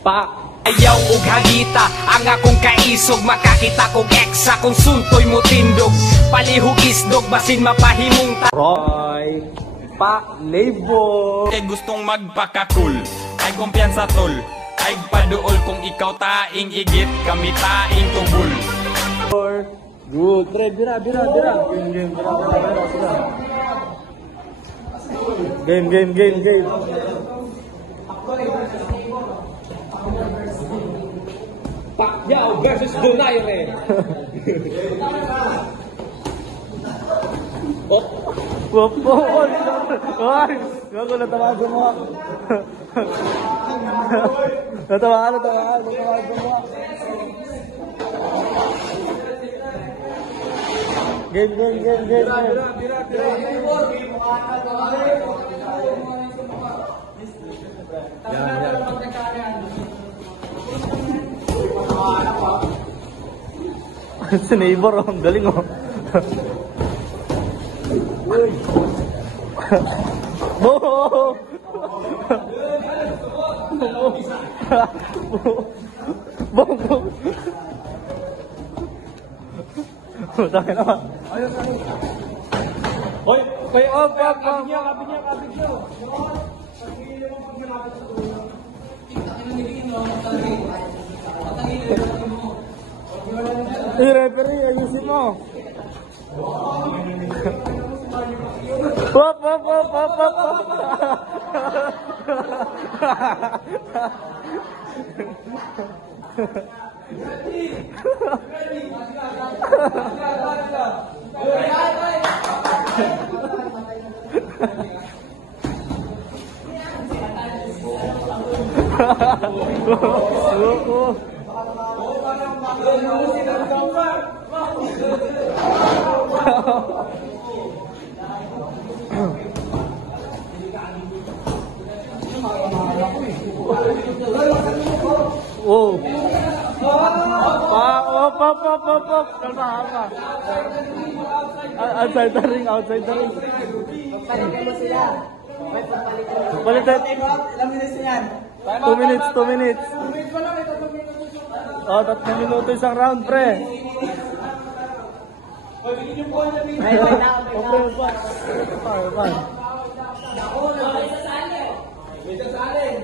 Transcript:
Pa! Ayaw ug hagita, ang akong kaisog makakita kong eksa kung suntoy mo tindog. Palihog isdog, basin mapahimong Roy! Pa! Labor! Kay gustong magpakakul, ay kumpiyansa tol. Ay paduol kung ikaw taing igit, kami taing tubul. Good! Pre, bira! Game! Bira! Game! Pacquiao versus Donaire. Oh, ay, gago natawagan mo. Natawagan mo. Game. Si neighbor, ang galing oh. Uy. Bo! Tayo na. Hoy, kayo kapit niya. Referee, ayusin mo. Hop. Oh. Kalma. Outside the ring. Palitan. Ilang minutes yan? 2 minutes. 2 minutes pa lang, ito 2 minutos. Oh, 3 minuto isang round, pre. Hoy, bigyan yung buwan na bigyan. May sasali.